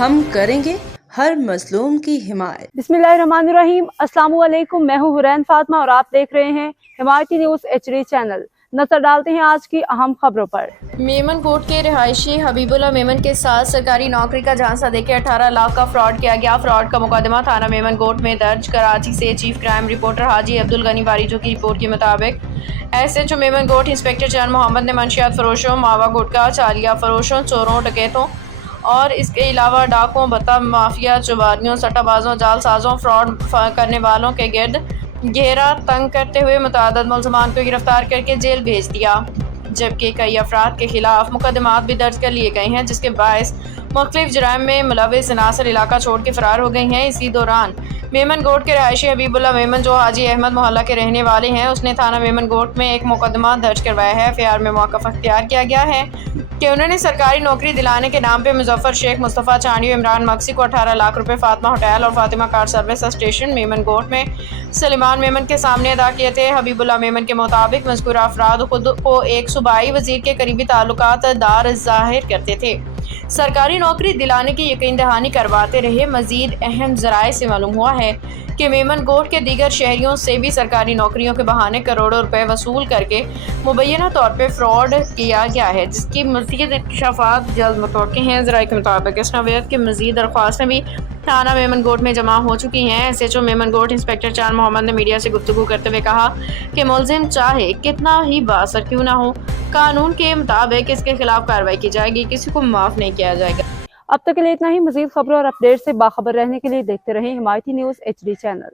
ہم کریں گے ہر مظلوم کی حمایت۔ बिस्मिल्लाहिर्रहमानिर्रहीम। अस्सलाम वालेकुम। मैं हूँ हुरैन फातिमा और आप देख रहे हैं हिमायती न्यूज़ HD चैनल। नजर डालते हैं आज की अहम खबरों पर। मेमन कोट के रिहायशी हबीबुल्ला मेमन के साथ सरकारी नौकरी का झांसा देकर 18 लाख का फ्रॉड किया गया। फ्रॉड का मुकदमा थाना मेमन कोट में दर्ज। कराची से chief crime reporter Haji Abdul Ghani बारिजो की रिपोर्ट के मुताबिक SHO मेमन कोट इंस्पेक्टर चांद मोहम्मद ने मंशियात फरोशों, मावा गुटखा, चालिया फरोशों, चोरों, डकैतों और इसके अलावा डाकुओं, बता माफिया, चुबारियों, सट्टाबाजों, जालसाजों, फ्रॉड करने वालों के गिर्द घेरा तंग करते हुए मुतअद्दिद मुल्ज़िमान को गिरफ्तार करके जेल भेज दिया, जबकि कई अफराद के खिलाफ मुकदमात भी दर्ज कर लिए गए हैं, जिसके बायस मुख्तलिफ जुराइम में मुलव्विस अनासर इलाका छोड़ के फरार हो गई हैं। इसी दौरान मेमन कोट के रिहायशी हबीबुल्ला मेमन, जो हाजी अहमद मोहल्ला के रहने वाले हैं, उसने थाना मेमन कोट में एक मुकदमा दर्ज करवाया है। FIR में मौक़िफ़ अख्तियार किया गया है कि उन्होंने सरकारी नौकरी दिलाने के नाम पे मुजफ्फर शेख, मुस्तफ़ा चांडियो, इमरान मक्सी को 18 लाख रुपए फातिमा होटल और Fatima car service station Memon Kot में सलीमान मेमन के सामने अदा किए थे। हबीबुल्ला मेमन के मुताबिक मज़कूरा अफराद खुद को एक सूबाई वज़ीर के करीबी ताल्लुकात दार ज़ाहिर करते थे, सरकारी नौकरी दिलाने की यकीन दहानी करवाते रहे। मज़ीद अहम ज़राए से मालूम हुआ है कि मेमन कोट के दीगर शहरियों से भी सरकारी नौकरियों के बहाने करोड़ों रुपए वसूल करके मुबैना तौर पर फ्रॉड किया गया है, जिसकी मज़ीद इंकशाफात जल्द मुतवक्किल हैं। ज़राए के मुताबिक इस नौयत की मज़ीद दरख्वास्तें भी थाना मेमन कोट में जमा हो चुकी हैं। SHO मेमन कोट इंस्पेक्टर चांद मोहम्मद ने मीडिया से गुफ्तगू करते हुए कहा कि मुलजिम चाहे कितना ही बासर क्यों ना हो, कानून के मुताबिक इसके खिलाफ कार्रवाई की जाएगी, किसी को माफ़ नहीं किया जाएगा। अब तक के लिए इतना ही। मजीद खबरों और अपडेट से बाखबर रहने के लिए देखते रहें हिमायती न्यूज़ HD चैनल।